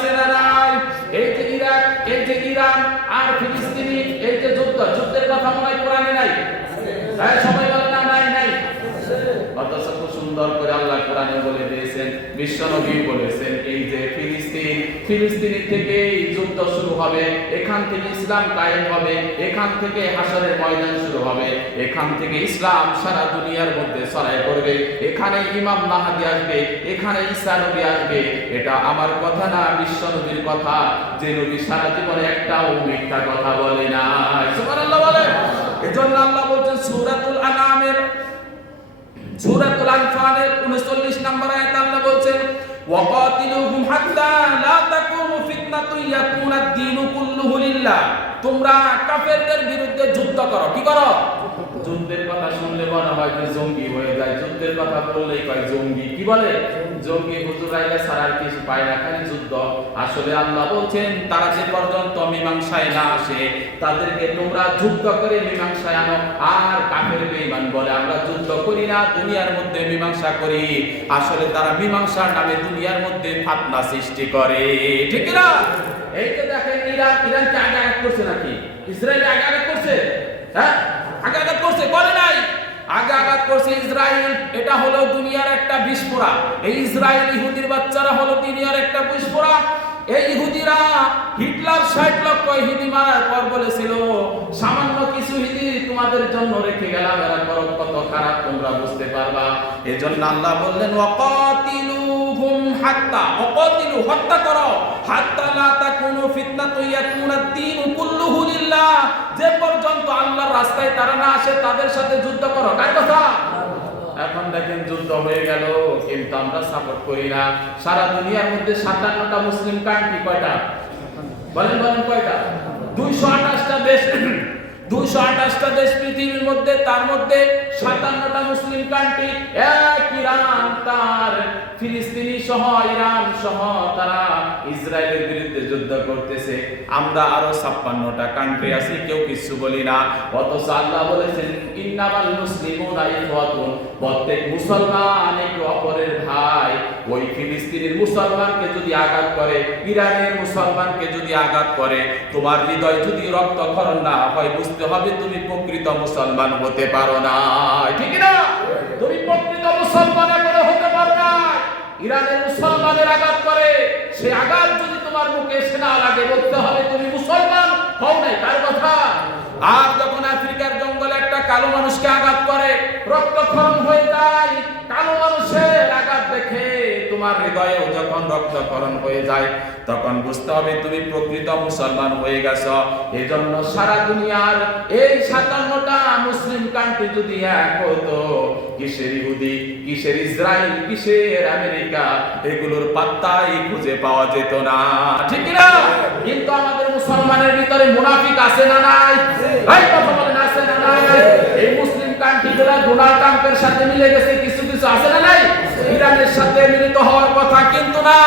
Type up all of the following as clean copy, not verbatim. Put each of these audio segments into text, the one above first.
আছে না নাই? এই যে ইরাক, এই যে ইরান আর ফিলিস্তিনি, এই যে যুদ্ধের কথা মনে হয় কোরআনে নাই? হ্যাঁ, সবাই বলে না নাই নাই। অথচ খুব সুন্দর করে আল্লাহ কোরআনে বলে দিয়েছেন, বিশ্বনবী বলেছেন, এই যে ফিলিস্তিন থেকেই যুদ্ধ শুরু হবে, এখান থেকে ইসলাম কায়েম হবে, এখান থেকে হাসরের ময়দান শুরু হবে, এখান থেকে ইসলাম সারা দুনিয়ার মধ্যে ছড়ায় পড়বে, এখানে ইমাম মাহদী আসবে, এখানে ঈসা নবী আসবে। এটা আমার কথা না, বিশ্বনবীর কথা, যে নবী সারা জীবনে একটাও মিথ্যা কথা বলে না। সুবহানাল্লাহ বলে। এজন্য আল্লাহ বলছেন সূরাতুল আনফালের 39 নম্বর আয়াতে আল্লাহ বলছেন, ওয়াকাতিলুহুম হাত্তা লা তাকুনু ফিতনাতুন ইয়াকুনাদ দীনু কুল্লুহু লিল্লাহ। তোমরা কাফেরদের বিরুদ্ধে যুদ্ধ করো। কি করো? যুদ্ধের কথা শুনলে মনে হয় যে জঙ্গি হয়ে যায়, যুদ্ধের কথা বললেই কয় জঙ্গি। কি বলে? জঙ্গি হুজুর আইলে সারার কিছু পায় না, খালি যুদ্ধ। আসলে আল্লাহ বলছেন তারা যে পর্যন্ত মীমাংসায় না আসে, তাদেরকে তোমরা যুদ্ধ করে মীমাংসায় আনো। আর কাফের বেঈমান বলে আমরা যুদ্ধ করি না, দুনিয়ার মধ্যে মীমাংসা করি। আসলে তারা মীমাংসার নামে দুনিয়ার মধ্যে ফাতনা সৃষ্টি করে। ঠিক না? এই যে দেখেন ইরান কি আগে আঘাত করছে নাকি? ইসরায়েল আগে আঘাত করছে? হ্যাঁ, আগে আঘাত করছে? করে নাই। আগে আঘাত করছে ইসরায়েল। এটা হলো দুনিয়ার একটা বিস্ফোরা। এই ইসরায়েল ইহুদির বাচ্চারা হলো দুনিয়ার একটা বিস্ফোরা। এই ইহুদিরা হিটলার 60 লক্ষ ইহুদি মারার পর বলেছিল, সামান্য কিছু ইহুদি তোমাদের জন্য রেখে গেলাম, এরা কত খারাপ তোমরা বুঝতে পারবা। এজন্য আল্লাহ বললেন ওয়াকাতিলুহুম হাত্তা, ওয়াকাতিলু হত্যা করো, হাত্তা লা তাকুনু ফিতনাতুন ইয়াকুনাদ দীনু কুল্লুহু লিল্লাহ। যে পর্যন্ত আল্লাহর রাস্তায় তারা না আসে তাদের সাথে যুদ্ধ করো। কার কথা? এখন দেখেন যুদ্ধ হয়ে গেল, কিন্তু আমরা সাপোর্ট করি না। সারা দুনিয়ার মধ্যে 57টা মুসলিম কান্ট্রি কয়টা? বলেন কয়টা? 228টা দেশ। 228টা দেশ পৃথিবীর মধ্যে, তার মধ্যে 57টা মুসলিম কান্ট্রি। এক ইরান তার ফিলিস্তিনি সহ ইরান সহ তারা ইসরায়েলের বিরুদ্ধে যুদ্ধ করতেছে। আমরা আরো 56টা কান্ট্রি আছি, কেউ কিছু বলি না। অথচ আল্লাহ বলেছেন ইন্নামাল মুসলিমুনা ইখওয়াতুন, প্রত্যেক মুসলমান একে অপরের ভাই। ওই ফিলিস্তিনের মুসলমানকে যদি আঘাত করে, ইরানের মুসলমানকে যদি আঘাত করে, তোমার হৃদয় যদি রক্তক্ষরণ না হয়, বুঝতে হবে তুমি প্রকৃত মুসলমান হতে পারো না। ঠিক না? তুমি প্রকৃত মুসলমান এখনো হতে পারো না। ইরানের মুসলমানের আঘাত করে, সে আঘাত যদি তোমার মুখে এসে না লাগে, বলতে হবে তুমি মুসলমান হও নাই। তার কথা। আর যখন আফ্রিকার জঙ্গলে একটা কালো মানুষকে আঘাত করে, রক্তক্ষরণ হয়ে যায়, কালো মানুষের আঘাত দেখে তোমার হৃদয়েও যখন রক্তক্ষরণ হয়ে যায়, তখন বুঝতে হবে তুমি প্রকৃত মুসলমান হয়ে গেছো। এই জন্য সারা দুনিয়ার এই 57টা মুসলিম কান্ট্রি যদি এক হতো, কিসের ইহুদি, কিসের ইসরায়েল, কিসের আমেরিকা, এগুলোর পাত্তাই খুঁজে পাওয়া যেত না। ঠিক না? কিন্তু আমাদের মুসলমানের ভিতরে মুনাফিক আছে না নাই? ভাই কথা বলেন, আছে না নাই? এই মুসলিম কান্ট্রিগুলো ডোনাল্ড ট্রাম্পের সাথে মিলে গেছে, কিছু কিছু আছে না নাই? ইরানের সাথে মিলিত হওয়ার কথা, কিন্তু না,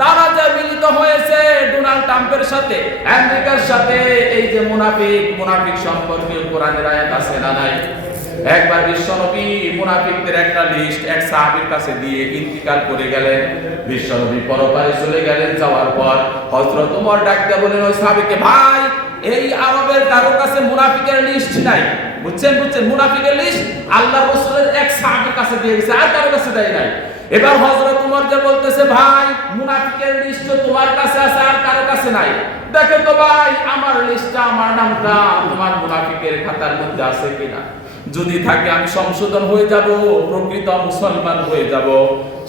তারা যে মিলিত হয়েছে ডোনাল্ড ট্রাম্পের সাথে, আমেরিকার সাথে। এই যে মুনাফিক সম্পর্কে কোরআনের আয়াত আছে না নাই? একবার বিশ্বনবী মুনাফিকদের একটা লিস্ট এক সাহাবীর কাছে দিয়ে ইন্তিকাল করে গেলেন। বিশ্বনবী পরপারে চলে গেলেন। যাওয়ার পর হযরত ওমর ডাক দিয়ে বলেন ওই সাহাবীকে, ভাই এই আরবের কারো কাছে মুনাফিকের লিস্ট নাই। বুঝছেন? মুনাফিকের লিস্ট আল্লাহর রাসূলের এক সাহাবীর কাছে দিয়ে গেছে, আর কারো কাছে দেয় নাই। এবার হযরত ওমর যে বলতেছে, ভাই মুনাফিকের লিস্ট তো তোমার কাছে আছে, আর কারো কাছে নাই। দেখো তো ভাই আমার লিস্টটা, আমার নামটা তোমার মুনাফিকের খাতার মধ্যে আছে কিনা। যদি থাকে আমি সংশোধন হয়ে যাব, প্রকৃত মুসলমান হয়ে যাব।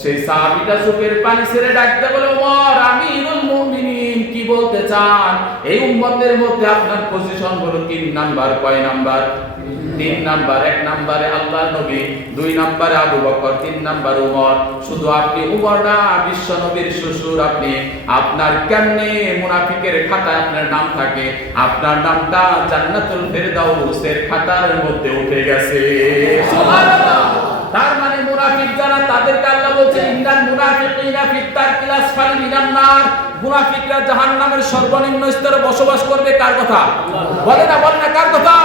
সেই সাহাবীটা চোখের পানি ছেড়ে ডাকতে বলে, ওমর আমিরুল মুমিনিন, কি বলতে চান? এই উম্মতের মধ্যে আপনার পজিশন হলো 3 নাম্বার। কয় নাম্বার? 3 নাম্বার। 1 নম্বরে আল্লাহর নবী, 2 নম্বরে আবু বকর, 3 নম্বর ওমর। শুধু আপনি ওমর না, বিশ্ব নবীর শ্বশুর আপনি। আপনার কেমনে মুনাফিকের খাতায় আপনার নাম থাকে? আপনার নামটা জান্নাতুল ফেরদাউসের খাতার মধ্যে উঠে গেছে। সুবহানাল্লাহ। তার মানে মুনাফিক যারা, তাদেরকে আল্লাহ বলছে ইন্নাল মুনাফিকিনা ফিত তারকিল আসফালি মিনান নার। মুনাফিকরা জাহান্নামের সর্বনিম্ন স্তরে বসবাস করবে। কার কথা? বলে না কার কথা?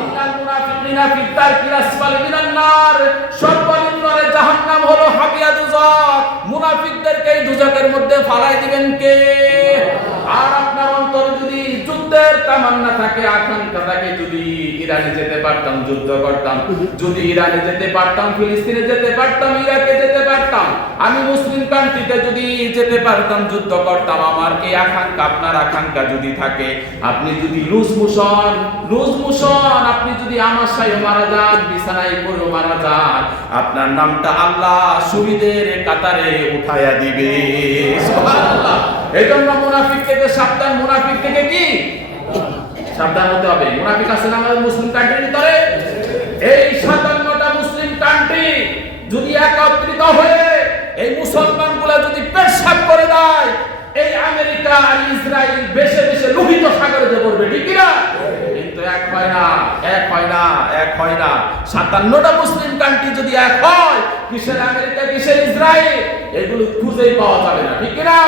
ইন্নাল মুনাফিকিনা ফিত তারকিল আসফালি মিনান নার। সর্বনিম্ন জাহান্নাম হলো হাবিয়া দুজক। মুনাফিকদেরকে এই দুজকের মধ্যে ফালাই দিবেন কে? আগে আকাঙ্ক্ষা থাকে যদি ইরানে যেতে পারতাম, যুদ্ধ করতাম, যদি ইরানে যেতে পারতাম, ফিলিস্তিনে যেতে পারতাম, ইরাকে যেতে পারতাম, আমি মুসলিম কান্ট্রিতে যদি যেতে পারতাম, যুদ্ধ করতাম। আমার এই আকাঙ্ক্ষা, আপনার আকাঙ্ক্ষা যদি থাকে, আপনি যদি লুজ মোশন আপনি যদি আমাশায় মারা যান, বিছানায় পড়ে মারা যান, আপনার নামটা আল্লাহ শহীদের কাতারে উঠায়া দিবে। সুবহানাল্লাহ। এজন্য মুনাফিক থেকে সাবধান। মুনাফিক থেকে কি সাবধান হতে হবে? মুনাফিক আছে না আমাদের মুসলিম কান্ট্রির ভিতরে? এই 57টা মুসলিম কান্ট্রি যদি একত্রিত হয়ে এই মুসলমানগুলা যদি পেশাব করে দেয়, এই আমেরিকা আর ইসরায়েল বেশে বেশে লোহিত সাগরে পড়বে, ঠিক কি না? কিন্তু এক হয় না। 57টা মুসলিম কান্ট্রি যদি এক হয়, কিসের আমেরিকা, কিসের ইসরায়েল, এগুলো খুঁজেই পাওয়া যাবে না, ঠিক কি না?